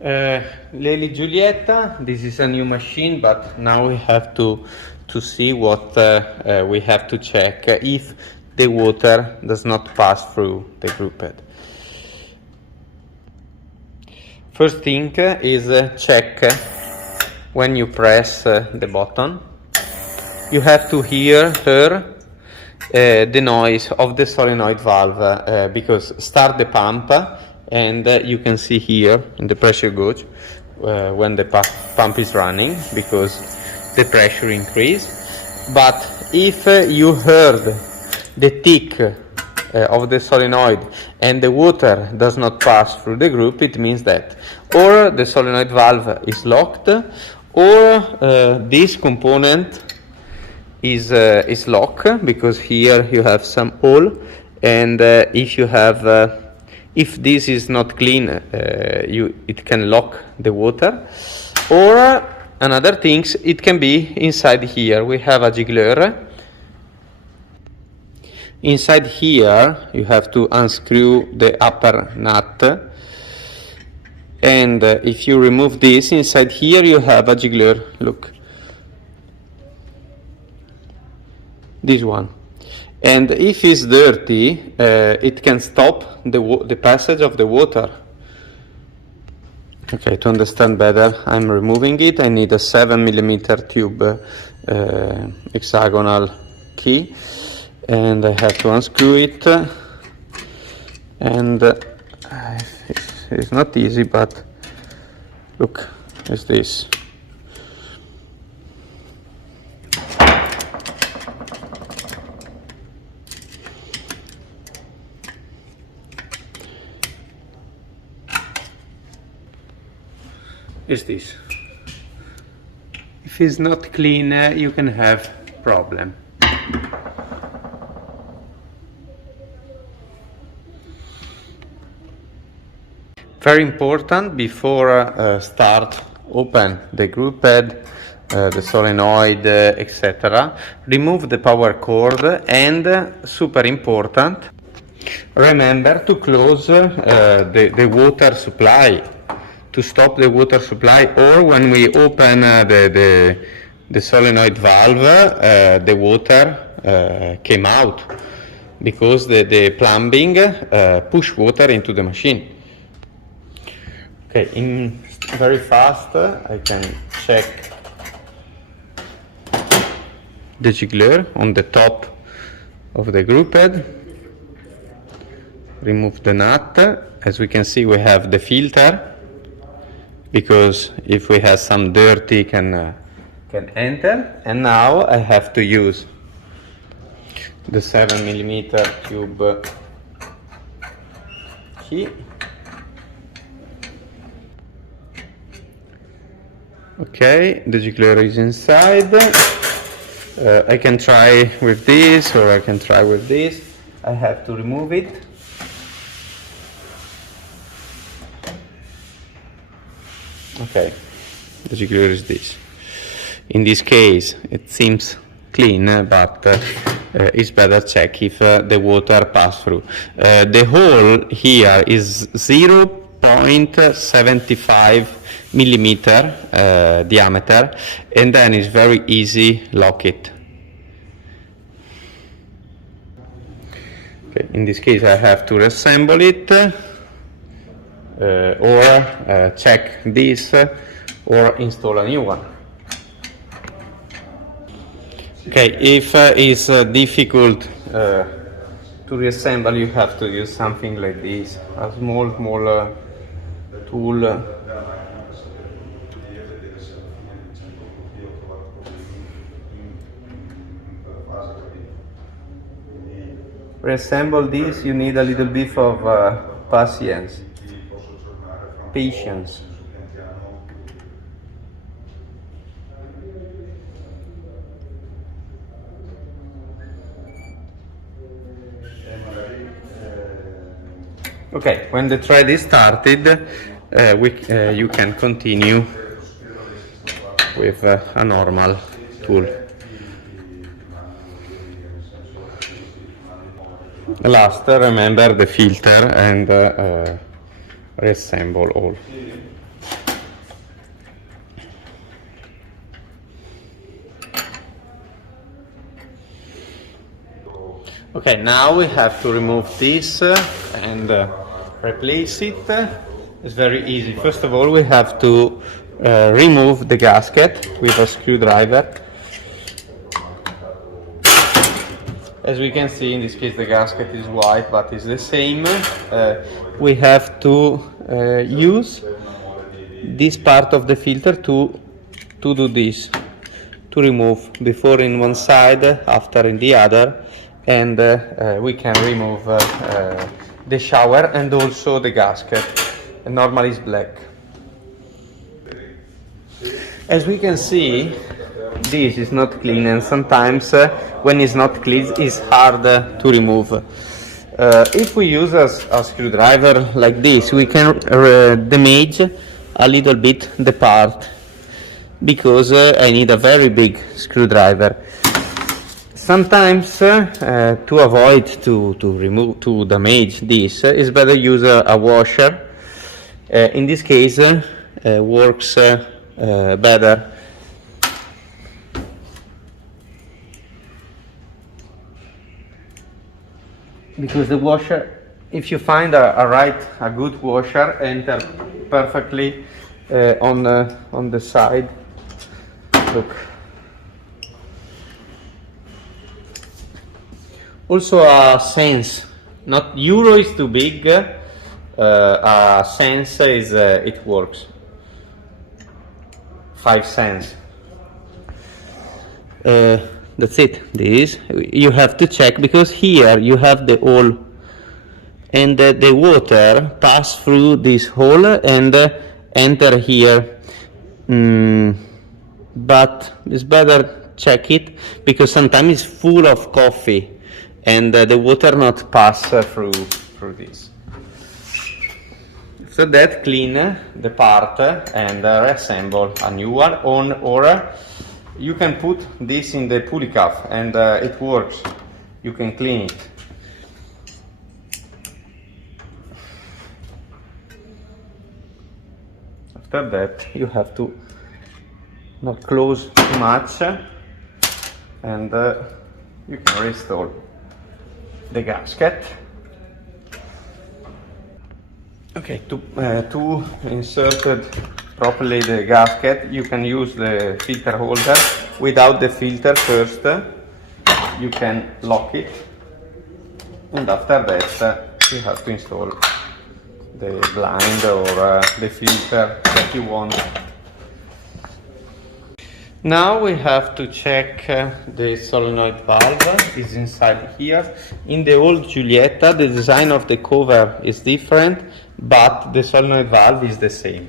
Lady Giulietta, this is a new machine, but now we have to see what we have to check if the water does not pass through the grouphead. First thing is check when you press the button. You have to hear the noise of the solenoid valve because start the pump and you can see here in the pressure gauge when the pump is running because the pressure increase. But if you heard the tick of the solenoid and the water does not pass through the group, it means that or the solenoid valve is locked or this component is locked because here you have some hole, and if this is not clean it can lock the water. Or another things, it can be inside here. We have a jiggler. Inside here you have to unscrew the upper nut, and if you remove this, inside here you have a jiggler. Look, this one. And if it's dirty, it can stop the passage of the water. Okay, to understand better, I'm removing it. I need a 7mm tube hexagonal key, and I have to unscrew it. And it's not easy, but look, it's this. Is this. If it's not clean, you can have problem. Very important, before start open the grouphead, the solenoid, etc. Remove the power cord, and super important, remember to close the water supply, to stop the water supply, or when we open the solenoid valve, the water came out because the plumbing push water into the machine. Okay, very fast I can check the jiggler on the top of the grouphead. Remove the nut. As we can see, we have the filter, because if we have some dirty can enter. And now I have to use the 7mm tube key. Okay, the jiggler is inside. I can try with this, or I can try with this. I have to remove it. Okay, the jiggler is this. In this case, it seems clean, but it's better check if the water pass through. The hole here is 0.75mm diameter, and then it's very easy lock it. Okay, in this case I have to reassemble it, or check this, or install a new one. Okay, if it's difficult to reassemble, you have to use something like this, a small tool. Reassemble this, you need a little bit of patience. Okay, when the thread is started, you can continue with a normal tool. Last, remember the filter and reassemble all. Okay, now we have to remove this and replace it. It's very easy. First of all, we have to remove the gasket with a screwdriver. As we can see, in this case the gasket is white, but it's the same. We have to use this part of the filter to do this, to remove before in one side, after in the other, and we can remove the shower and also the gasket. Normally it's black. As we can see, this is not clean, and sometimes when it's not clean it's hard to remove. If we use a screwdriver like this, we can damage a little bit the part, because I need a very big screwdriver. Sometimes to avoid to damage this, it's better use a washer. In this case works better. Because the washer, if you find a good washer, enter perfectly on the side. Look. Also a sense, not euro is too big, a sense is it works. 5 cents. That's it. This you have to check, because here you have the hole, and the water pass through this hole and enter here. But it's better check it, because sometimes it's full of coffee and the water not pass through this. So that clean the part and reassemble a new one on, or you can put this in the pulley cuff and it works. You can clean it. After that you have to not close too much, and you can restore the gasket. Okay, to insert properly the gasket, you can use the filter holder. Without the filter first, you can lock it, and after that you have to install the blind or the filter that you want. Now we have to check the solenoid valve is inside here. In the old Giulietta, the design of the cover is different, but the solenoid valve is the same.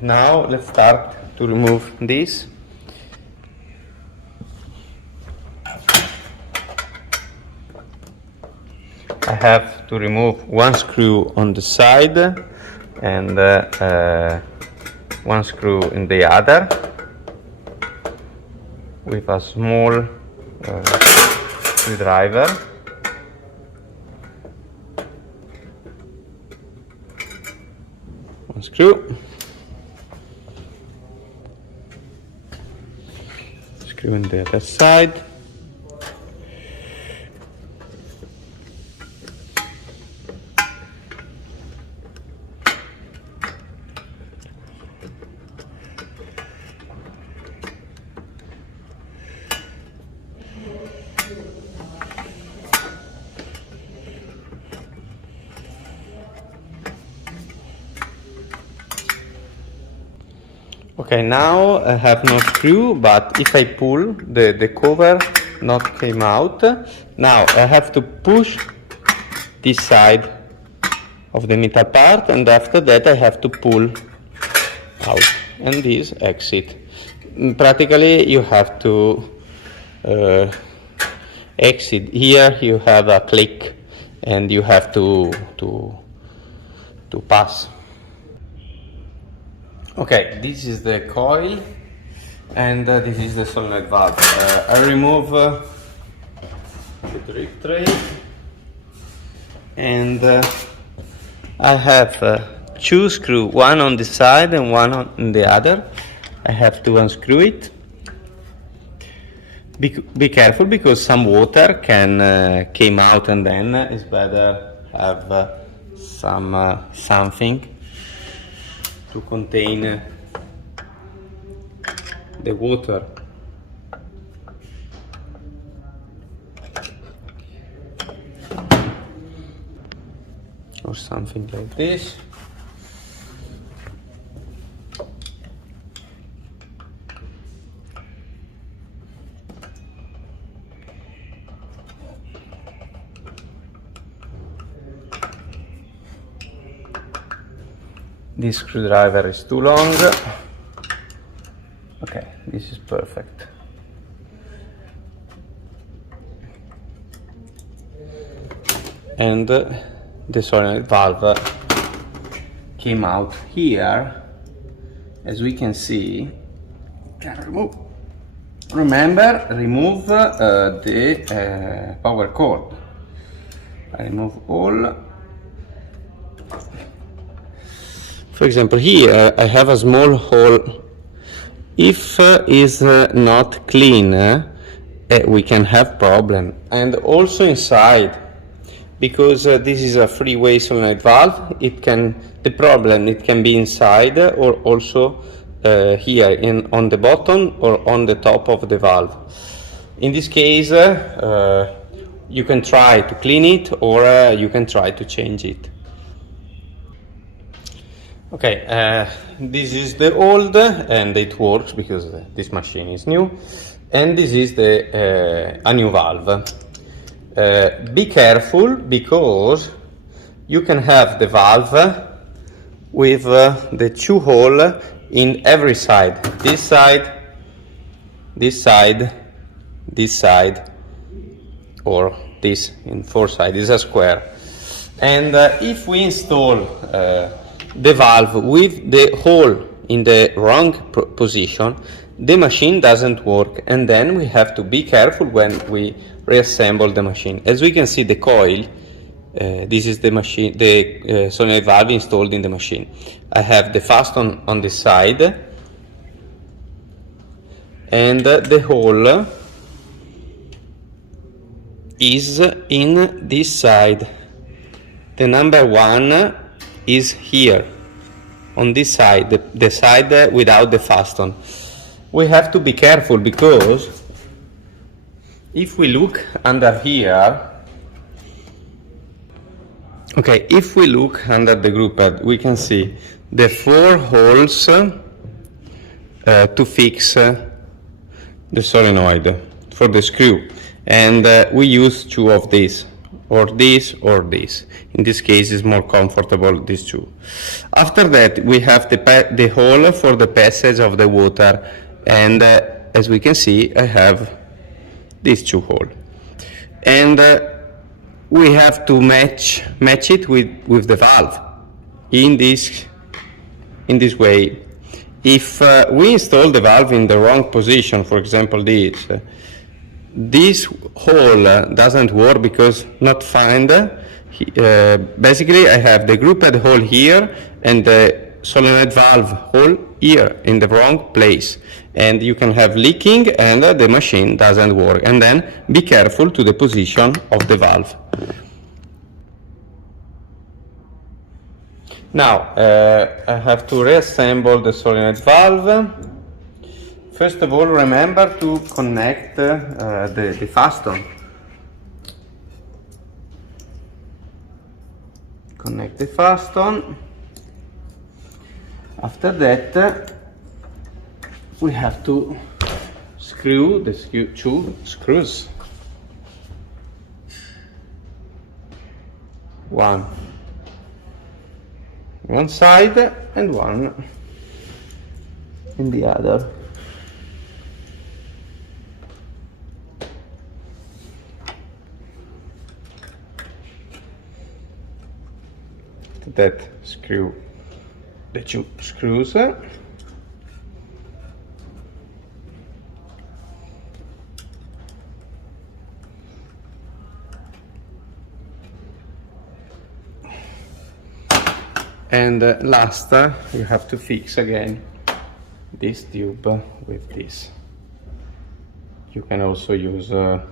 Now let's start to remove this. I have to remove one screw on the side and one screw in the other with a small screwdriver. One screw. Screw on the other side. Okay, now I have no screw, but if I pull, the cover not came out. Now I have to push this side of the metal part, and after that I have to pull out, and this exit. Practically you have to exit. Here you have a click and you have to pass. Okay, this is the coil, and this is the solenoid valve. I remove the drip tray, and I have two screws, one on the side and one on the other. I have to unscrew it. be careful because some water can came out, and then it's better have something to contain the water. Or something like this. This screwdriver is too long. Okay, this is perfect. And the solenoid valve came out here, as we can see. Can remove. Remember, remove the power cord. I remove all. For example, here I have a small hole. If is not clean, we can have problem. And also inside, because this is a three-way solenoid valve, it can be inside or also here on the bottom or on the top of the valve. In this case, you can try to clean it, or you can try to change it. Okay, this is the old, and it works because this machine is new, and this is the a new valve. Be careful because you can have the valve with the two holes in every side. This side, this side, this side, or this in four sides. This is a square. And if we install the valve with the hole in the wrong position, the machine doesn't work, and then we have to be careful when we reassemble the machine. As we can see, the coil, this is the machine, the solenoid valve installed in the machine. I have the fasten on this side, and the hole is in this side. The number one is here on this side, the side without the fasten. We have to be careful because if we look under here, okay, if we look under the group head, we can see the four holes to fix the solenoid for the screw, and we use two of these, or this or this. In this case, it's more comfortable, these two. After that, we have the hole for the passage of the water, and as we can see, I have these two holes. And we have to match it with the valve in this way. If we install the valve in the wrong position, for example this hole doesn't work because not find. Basically, I have the group head hole here and the solenoid valve hole here in the wrong place, and you can have leaking and the machine doesn't work. And then be careful to the position of the valve. Now I have to reassemble the solenoid valve. First of all, remember to connect the fasten. Connect the fasten. After that, we have to screw the two screws. One side and one in the other. That screw the two screws, and last you have to fix again this tube with this You can also use, you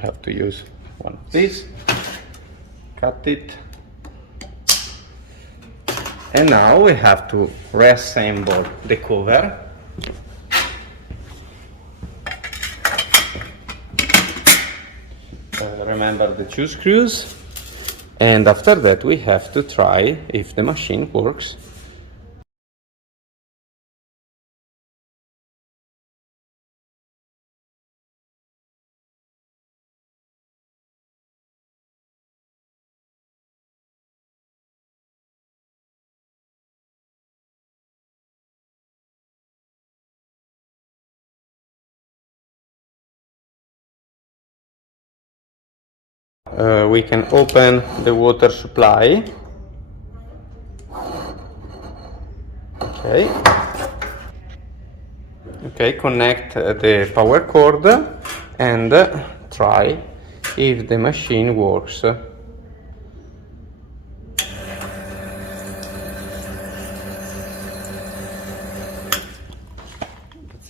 have to use one of these, cut it, and now we have to reassemble the cover. Remember the 2 screws, and after that we have to try if the machine works. We can open the water supply. Okay. Okay, connect the power cord and try if the machine works. That's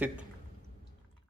it.